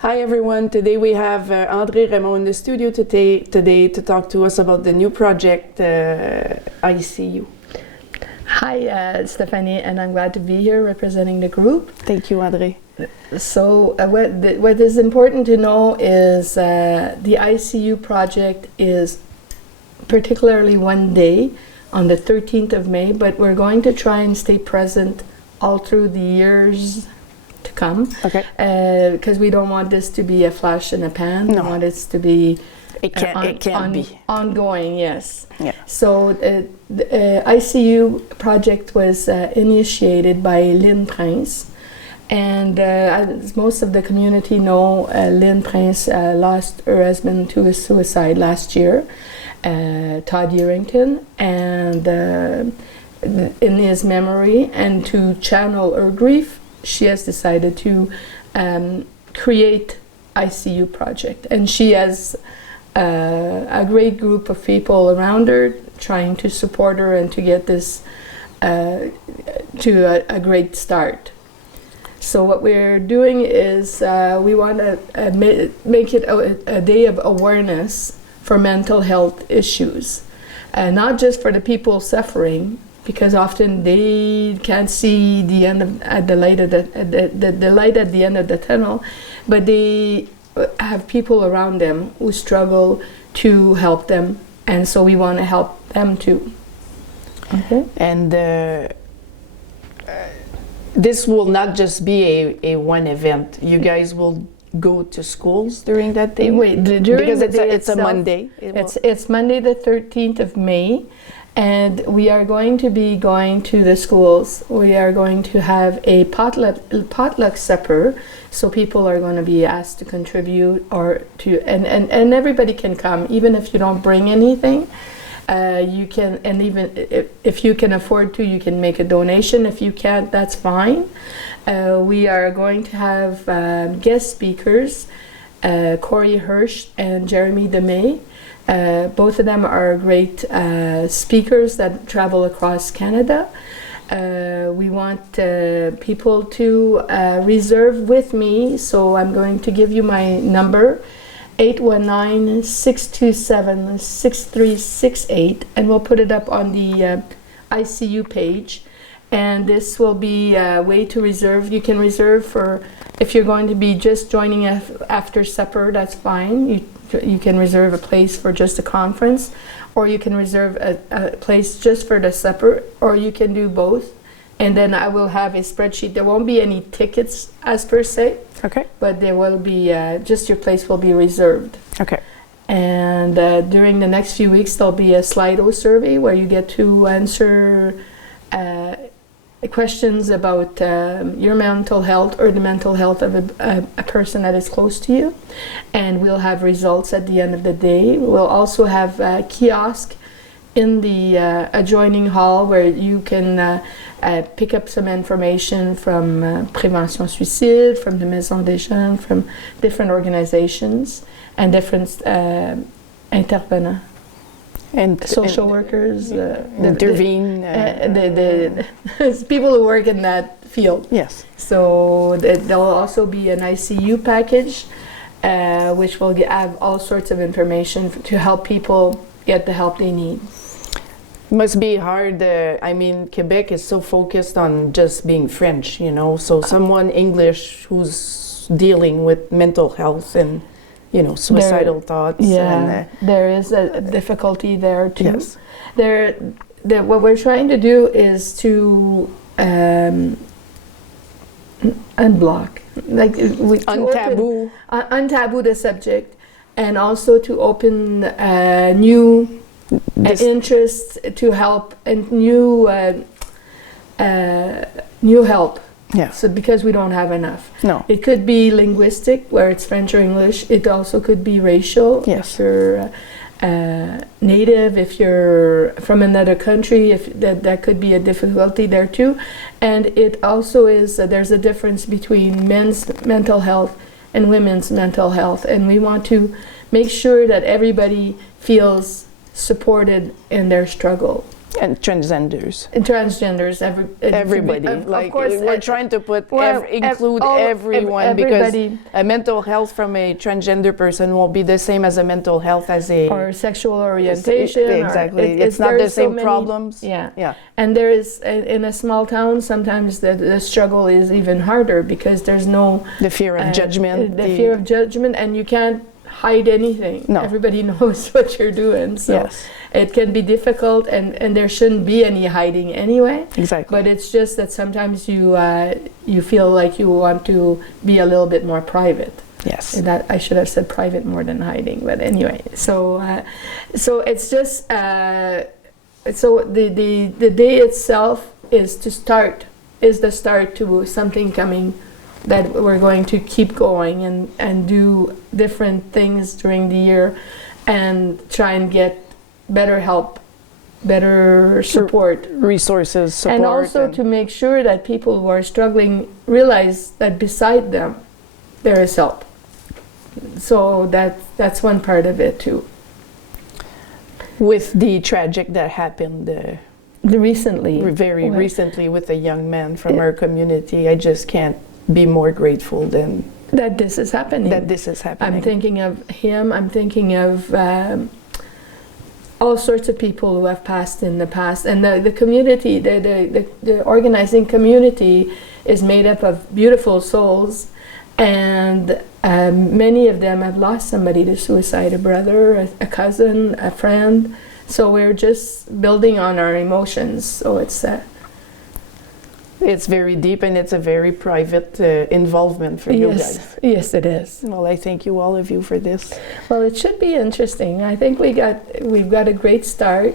Hi everyone, today we have Andrée, Raymond in the studio today to talk to us about the new project I.C.U. Hi Stephanie, and I'm glad to be here representing the group. Thank you, Andrée. So what is important to know is the I.C.U. project is particularly one day on the 13th of May, but we're going to try and stay present all through the years to come. Okay. Because we don't want this to be a flash in the pan. No. We want it to be It can be ongoing. Yes. Yeah. So the I.C.U. project was initiated by Lynn Prince, and as most of the community know, Lynn Prince lost her husband to a suicide last year, Todd Yerington, and in his memory and to channel her grief, she has decided to create I.C.U. project, and she has a great group of people around her trying to support her and to get this to a great start. So what we're doing is we want to make it a day of awareness for mental health issues, not just for the people suffering, because often they can't see the end of the light at the light at the end of the tunnel, but they have people around them who struggle to help them, and so we want to help them too. Okay. And this will not just be a one event. You guys will go to schools during that day? Wait, because it's a Monday. It's Monday the 13th of May, and we are going to be going to the schools. We are going to have a potluck supper, so people are going to be asked to contribute or to, and everybody can come, even if you don't bring anything. You can, and even if you can afford to, you can make a donation. If you can't, that's fine. We are going to have guest speakers, Corey Hirsch and Jeremy DeMay. Both of them are great speakers that travel across Canada. We want people to reserve with me, so I'm going to give you my number, 819-627-6368, and we'll put it up on the I.C.U. page. And this will be a way to reserve. You can reserve for, if you're going to be just joining after supper, that's fine. You can reserve a place for just a conference, or you can reserve a place just for the supper, or you can do both. And then I will have a spreadsheet. There won't be any tickets as per se. Okay. But there will be, just your place will be reserved. Okay. And during the next few weeks, there'll be a Slido survey where you get to answer questions about your mental health or the mental health of a person that is close to you, and we'll have results at the end of the day. We'll also have a kiosk in the adjoining hall where you can pick up some information from Prévention Suicide, from the Maison des Jeunes, from different organizations and different intervenants. And social workers, intervene. the people who work in that field. Yes. So there'll also be an I.C.U. package, which will have all sorts of information to help people get the help they need. Must be hard. I mean, Quebec is so focused on just being French, you know. So someone English who's dealing with mental health and, you know, suicidal thoughts. Yeah, and, there is a difficulty there too. Yes. What we're trying to do is to unblock, like untaboo the subject, and also to open new interests to help and new help. Yeah. So because we don't have enough. No. It could be linguistic, where it's French or English. It also could be racial. Yes. If you're native, if you're from another country, if that could be a difficulty there too. And it also is there's a difference between men's mental health and women's mental health, and we want to make sure that everybody feels supported in their struggle. And transgenders. Transgenders, Everybody. of course, we're trying to put include everyone everybody. because a mental health from a transgender person won't be the same as a mental health as a or sexual orientation. Exactly. It's not the same problems. Yeah. And there is in a small town sometimes the struggle is even harder because there's no the fear of judgment. The fear of judgment, and you can't hide anything. No. Everybody knows what you're doing. So yes. It can be difficult, and there shouldn't be any hiding anyway. Exactly. But it's just that sometimes you feel like you want to be a little bit more private. Yes. And that I should have said private more than hiding. But anyway, so it's just so the day itself is the start to something coming that we're going to keep going and do different things during the year and try and get better help, better support. Resources, support. And also to make sure that people who are struggling realize that beside them there is help. So that's one part of it too. With the tragic that happened recently with a young man from our community, I just can't be more grateful than that this is happening. I'm thinking of him. I'm thinking of all sorts of people who have passed in the past, and the community, the organizing community, is made up of beautiful souls, and many of them have lost somebody to suicide, a brother, a cousin, a friend. So we're just building on our emotions. So it's very deep, and it's a very private involvement for you guys. Yes, it is. Well, I thank you, all of you, for this. Well, it should be interesting. I think we've got a great start,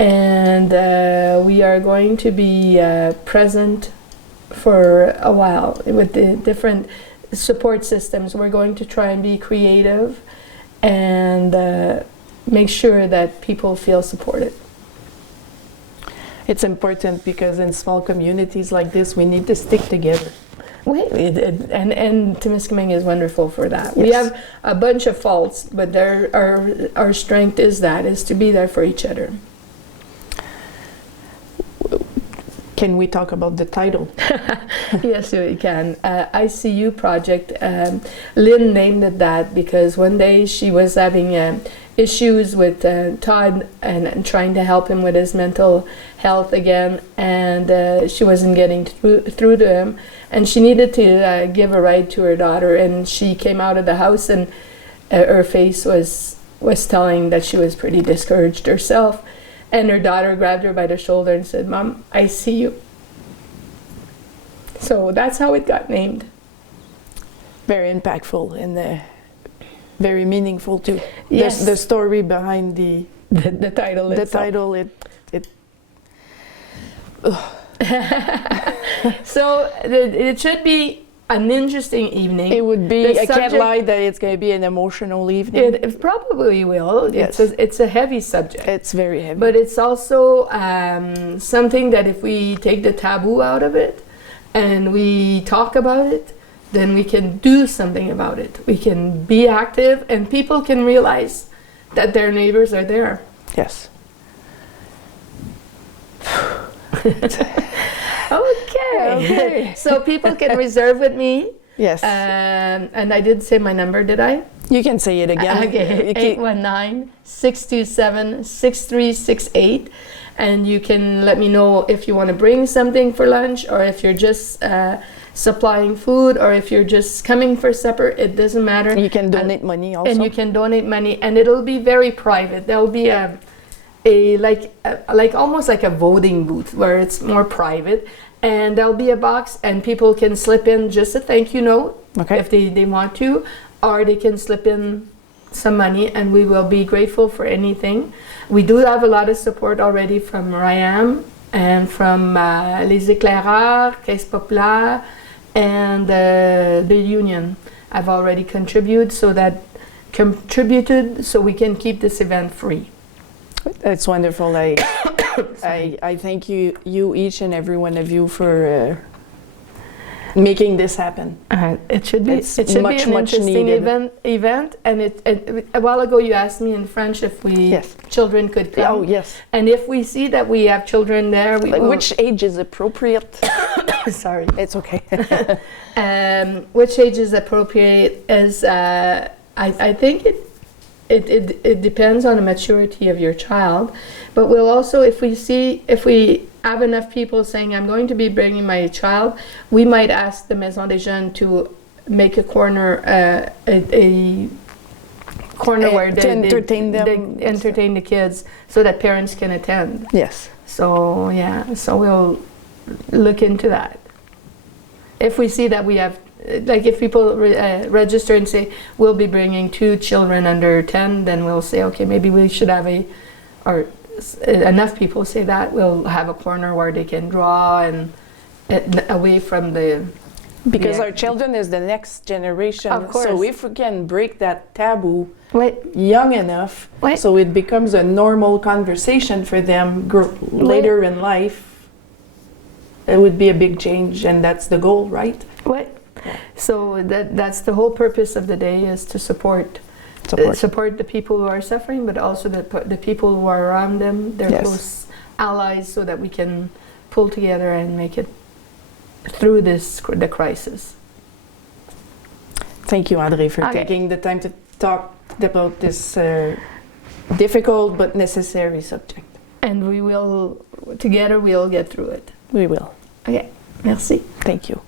and we are going to be present for a while with the different support systems. We're going to try and be creative and make sure that people feel supported. It's important because in small communities like this, we need to stick together. And Temiskaming is wonderful for that. Yes. We have a bunch of faults, but our strength is to be there for each other. Can we talk about the title? Yes, we can. I.C.U. project. Lynn named it that because one day she was having issues with Todd and trying to help him with his mental health again, and she wasn't getting through to him, and she needed to give a ride to her daughter, and she came out of the house, and her face was telling that she was pretty discouraged herself, and her daughter grabbed her by the shoulder and said, "Mom, I see you." So that's how it got named. Very impactful and very meaningful too. Yes. The story behind the title. The itself. title. It. So it should be an interesting evening. It would be. I can't lie that it's going to be an emotional evening. It probably will. Yes. It's a heavy subject. It's very heavy. But it's also something that if we take the taboo out of it and we talk about it, then we can do something about it. We can be active, and people can realize that their neighbors are there. Yes. Okay. So people can reserve with me. Yes. And I did say my number, did I? You can say it again. Okay. 819-627-6368. And you can let me know if you want to bring something for lunch, or if you're just supplying food, or if you're just coming for supper. It doesn't matter. You can donate money also. And you can donate money, and it'll be very private. There'll be like almost like a voting booth where it's more private, and there'll be a box, and people can slip in just a thank you note if they want to, or they can slip in some money, and we will be grateful for anything. We do have a lot of support already from RIAM and from Les Éclaireurs, Caisse Populaire, and the union have already contributed, so we can keep this event free. That's wonderful. I thank you each and every one of you for making this happen. It should be. It's It should much, be an much interesting needed. event. And a while ago, you asked me in French if Yes. children could come. Oh, yes. And if we see that we have children there, we will, Which age is appropriate? sorry. It's okay. Which age is appropriate is I think it depends on the maturity of your child, but we'll also if we have enough people saying I'm going to be bringing my child, we might ask the Maison des Jeunes to make a corner a corner where To entertain them. they entertain the kids so that parents can attend. Yes. So yeah, so we'll look into that. If we see that we have, like if people register and say we'll be bringing 2 children under 10, then we'll say okay, maybe we should have enough people say that we'll have a corner where they can draw and away from the. Because Yeah. our children is the next generation. Of course. So if we can break that taboo Wait, young enough, Right. so it becomes a normal conversation for them later in life, it would be a big change, and that's the goal, right? wait. So that's the whole purpose of the day is to support the people who are suffering, but also the people who are around them, their Yes. close allies, so that we can pull together and make it through the crisis. Thank you, Andrée, for Okay. taking the time to talk about this difficult but necessary subject. And together we'll get through it. We will. Okay, merci. Thank you.